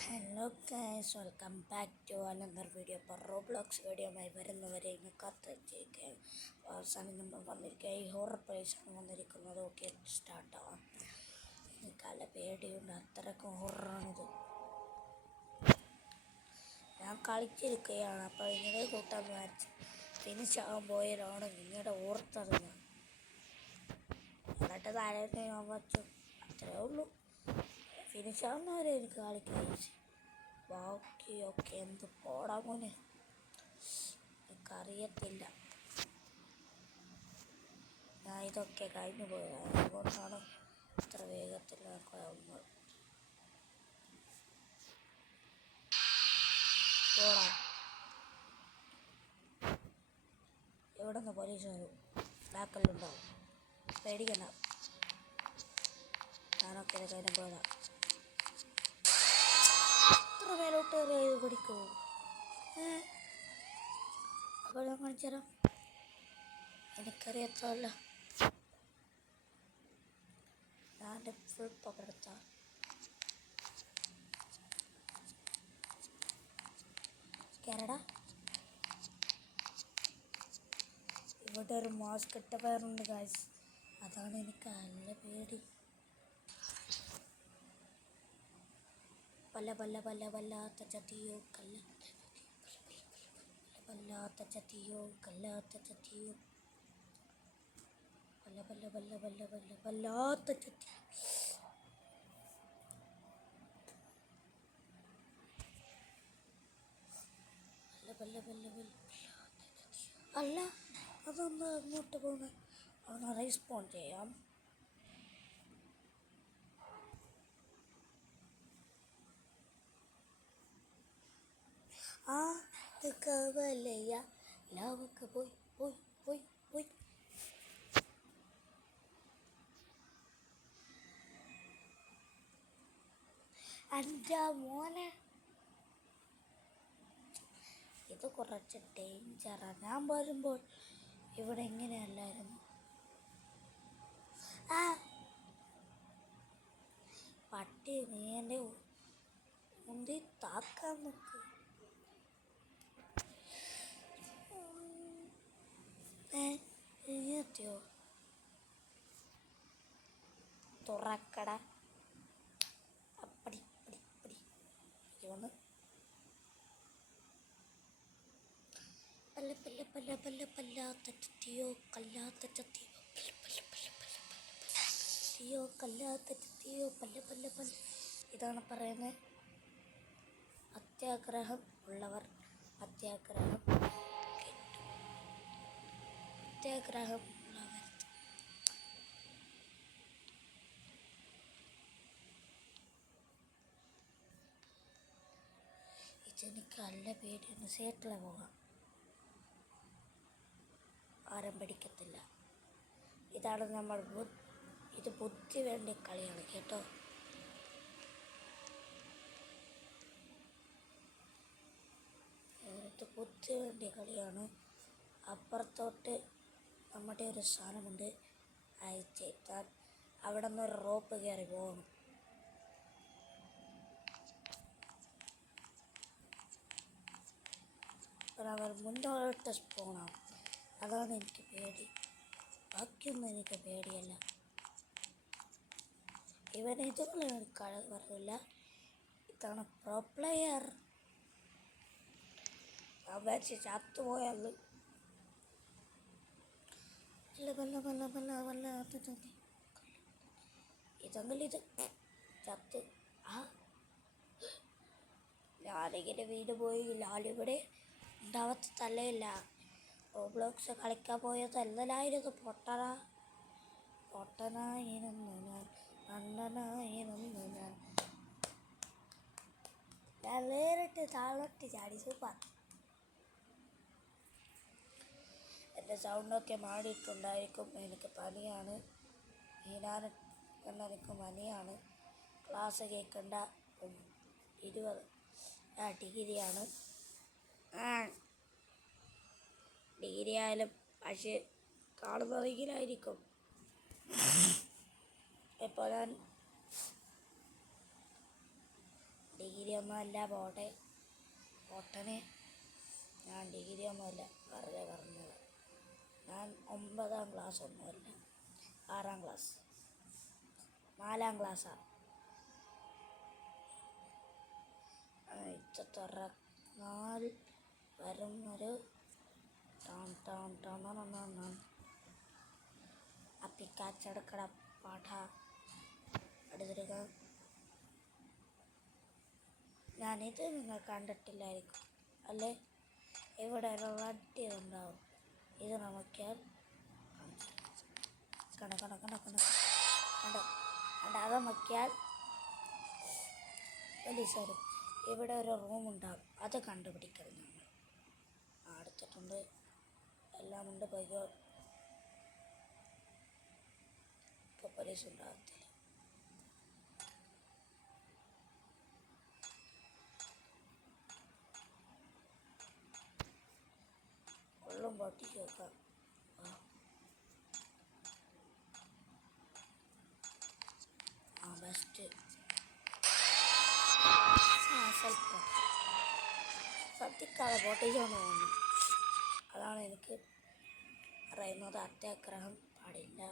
Hello guys, welcome back to another video. ഇപ്പോൾ Roblox വീഡിയോയുമായി വരുന്നവരെ ഇന്ന് കാത്തിരിക്കുകയാണ്. അവസാനം നമ്മൾ വന്നിരിക്കുക ഈ ഹൊറർ പ്ലേസാണ് വന്നിരിക്കുന്നത്. ഓക്കെ, സ്റ്റാർട്ട് ആവാം. എനിക്കല്ല പേടിയുണ്ട്, അത്രയ്ക്കും ഹൊറാണിത്. ഞാൻ കളിച്ചിരിക്കുകയാണ്, അപ്പോൾ ഇങ്ങനെ കൂട്ടാൻ വിചാരിച്ചു. ഫിനിഷ് ആകാൻ പോയതാണ് നിങ്ങളുടെ ഓർത്തത്. എന്നിട്ട് താരത്തിന് ഞാൻ വച്ചു, അത്രേ ഉള്ളൂ. ഫിനിഷ് ആവുന്നവരെ എനിക്ക് കളിക്കാൻ ബാക്കിയൊക്കെ എന്ത് പോടാ മോനെ, എനിക്കറിയത്തില്ല. ഞാൻ ഇതൊക്കെ കഴിഞ്ഞു പോയതാണ്, അതുകൊണ്ടാണ് ഇത്ര വേഗത്തിൽ കുഴമ്പ്. പോടാ, എവിടെ നിന്ന് പോലീസ് വരും, ബാക്കല്ലുണ്ടാവും, പേടിക്കണ്ട. ഞാനൊക്കെ കഴിഞ്ഞ പോയതാ. എത്ര മേലോട്ട് കയറി പഠിക്കുമോ? അപ്പോൾ ഞാൻ കാണിച്ചുതരാം. എനിക്കറിയാത്തതല്ല, ഞാൻ ഫുൾ പകർത്ത. കേരട, ഇവിടെ ഒരു മാസ്ക് ഇട്ട പേരുണ്ട് ഗൈസ്, അതാണ് എനിക്ക് നല്ല പേടി. പല്ല പല്ല പല്ല വല്ലാത്ത ചതിയോ വല്ലാത്ത ചതിയോ കല്ലാത്ത ചതിയോ പല്ല പല്ല പല്ല പല്ല പല്ല വല്ലാത്ത ചതി. പല്ല പല്ല പല്ല പല്ല അല്ല, അതൊന്ന് അങ്ങോട്ട് പോകുന്നത്. ഒന്ന് റെസ്പോൺ ചെയ്യാം. ആ കവലയ ലാവൊക്കെ പോയി പോയി പോയി പോയി. എൻ്റെ മോനെ, ഇത് കുറച്ച് ഡേഞ്ചറാണ്. ഞാൻ വരുമ്പോൾ ഇവിടെ എങ്ങനെയല്ലായിരുന്നു. ആ പട്ടി, നീ എൻ്റെ മുന്തി താക്കാൻ നോക്ക്. എത്തിയോ? തുറക്കട, അപ്പടി പടി പടി വന്ന്. പല്ല പല്ല പല്ല പല്ല പല്ലാത്ത ചത്തിയോ കല്ലാത്ത ചത്തിയോ ചത്തിയോ കല്ലാത്ത ചത്തിയോ പല്ല പല്ല പല്ല. ഇതാണ് പറയുന്നത്. അത്യാഗ്രഹം ഉള്ളവർ അത്യാഗ്രഹം അത്യാഗ്രഹം ഉള്ളവർ. ഇതെനിക്ക് നല്ല പേടിയാണ്. സേറ്റിൽ പോകാം, ആരും പഠിക്കത്തില്ല. ഇതാണ് നമ്മൾ ഇത് ബുദ്ധി വേണ്ട കളിയാണ് കേട്ടോ. ഇത് ബുദ്ധി വേണ്ട കളിയാണ്. അപ്പുറത്തോട്ട് നമ്മുടെ ഒരു സാധനമുണ്ട്, അയച്ചേത്താൻ. അവിടെ നിന്ന് ഒരു റോപ്പ് കയറി പോകണം. അവർ മുന്നോട്ട് പോകണം. അതാണ് എനിക്ക് പേടി, ബാക്കിയൊന്നും എനിക്ക് പേടിയല്ല. ഇവൻ ഇതുപോലെ കള പറയില്ല. ഇതാണ് പ്രോ പ്ലെയർ. അപേക്ഷ ചത്തുപോയത്. ഇതെങ്കിലും ഇത് ചത്ത്. ആ ലാലിങ്ങനെ വീട് പോയി. ലാലിവിടെ ഉണ്ടാവാത്ത തലയില്ല. റോബ്ലോക്സ് കളിക്കാൻ പോയത് എന്നലായിരുന്നു. പൊട്ടനായിരുന്നു ഞാൻ, അണ്ണനായിരുന്നു ഞാൻ. നേരിട്ട് താളോട്ട് ചാടി. സൂപ്പർ. എൻ്റെ സൗണ്ടൊക്കെ മാറിയിട്ടുണ്ടായിരിക്കും. എനിക്ക് പനിയാണ്. എനിക്ക് പനിയാണ്. ക്ലാസ് കേൾക്കേണ്ട 20 ഡിഗ്രിയാണ്. ഡിഗ്രി ആയാലും പക്ഷേ കാണുന്നതെങ്കിലായിരിക്കും. ഇപ്പോൾ ഞാൻ ഡിഗ്രി ഒന്നുമല്ല പോട്ടന്. ഞാൻ ഡിഗ്രി ഒന്നുമല്ല, വെറുതെ പറഞ്ഞത്. ഞാൻ 9ാം ക്ലാസ് ഒന്നുമല്ല, 6ാം ക്ലാസ്, 4ാം ക്ലാസ്സാണ്. ഇത് തുറന്നാൽ വരുന്നൊരു അപ്പിക്കാച്ചടക്കട പാഠ എടുത്തിരിക്ക. ഞാനിത് നിങ്ങൾ കണ്ടിട്ടില്ലായിരിക്കും അല്ലേ? ഇവിടെ ഒരു റെഡ് ഇതുണ്ടാവും. ഇത് നമുക്കാൽ കണ്ടോ അത് നമുക്കാൽ സോറി, ഇവിടെ ഒരു റൂം ഉണ്ടാവും. അത് കണ്ടുപിടിക്കണം നമ്മൾ. അടുത്തിട്ടുണ്ട്, എല്ലാം ഉണ്ട്. പോയിക്കോ. ഇപ്പോൾ പോലീസ് ഉണ്ടാകത്തില്ല. വെള്ളം പൊട്ടിച്ച് വെക്കാം. ബെസ്റ്റ് സ്വല്പം ശ്രദ്ധിക്കാതെ പൊട്ടിച്ചുകൊണ്ട് പോകുന്നു. അതാണ് എനിക്ക് പറയുന്നത്. അത്യാഗ്രഹം പാടില്ല.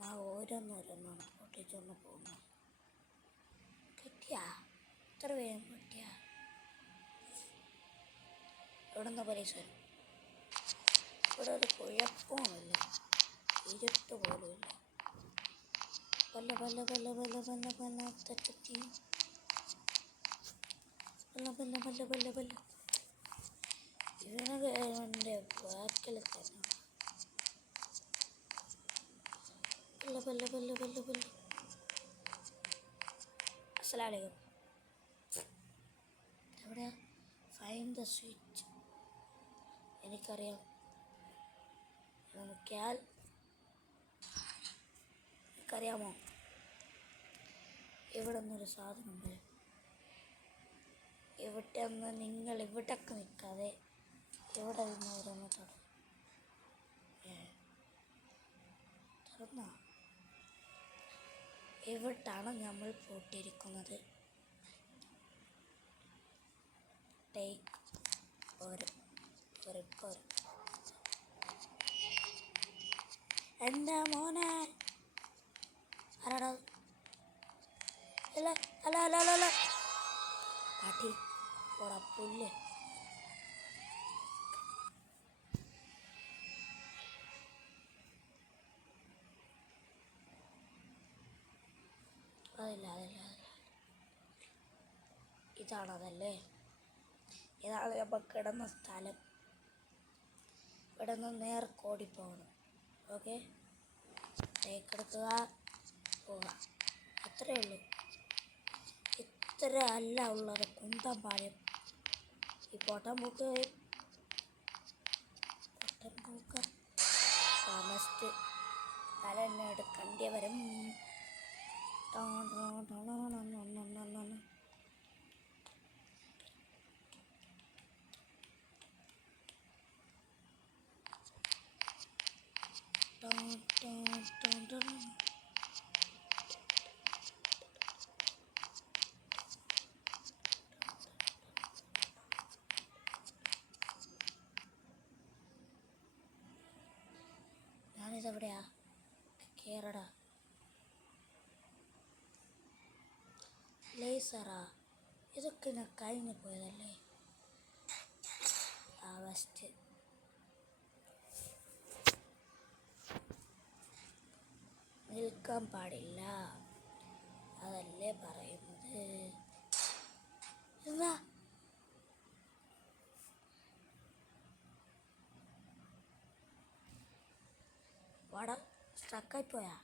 ഞാൻ ഓരോന്നോരോന്നാണ് പൊട്ടിച്ചൊന്ന് പോകുന്നു. കിട്ടിയാ? ഇത്ര വേഗം കിട്ടിയാ? ഇവിടെ നിന്ന് പോലീസ് വരും. ഇവിടെ ഒരു കുഴപ്പവുമില്ല, ഇരുട്ട് പോലുമില്ല. തെറ്റി ഇവനൊക്കെ എൻ്റെ ബാക്കിൽ തന്നെ. അസ്സലാമലൈക്കും. എവിടെയാ? Find the switch. എനിക്കറിയാം. എനിക്കറിയാമോ? ഇവിടെ നിന്നൊരു സാധനമുണ്ട്. ഇവിടെ നിന്ന് നിങ്ങൾ ഇവിടൊക്കെ നിൽക്കാതെ ഇവിടെ നിന്ന് ഓരോന്ന് തുറന്ന ഇവിടാണ് നമ്മൾ പൂട്ടിയിരിക്കുന്നത്. ടേക്ക് ഒരു എൻ്റെ മോനെ ആരാടാ? അല്ല പാട്ടി പോടാ പുല്ല്. അതില്ല. ഇതാണതല്ലേ? ഇതാണ് നമ്മൾ കിടന്ന സ്ഥലം. ഇവിടെ നിന്ന് നേർക്കോടി പോകണം. ഓക്കെ, ടേക്കെടുക്കുക, പോവുക. അത്രയേ ഉള്ളൂ. ഇത്ര അല്ല ഉള്ളത്. കുന്തം പാഴം. ഈ പൊട്ടംപൂക്ക താമസിച്ച് തല തന്നെ എടുക്കേണ്ടി വരും. ഞാനിതെവിടെയാ? കേരള ലേസറാ? ഇതൊക്കെ ഞാൻ കഴിഞ്ഞു പോയതല്ലേ? ഫസ്റ്റ് നിൽക്കാൻ പാടില്ല, അതല്ലേ പറയുന്നത്. എന്താ വട സ്ട്രക്കായി പോയാ?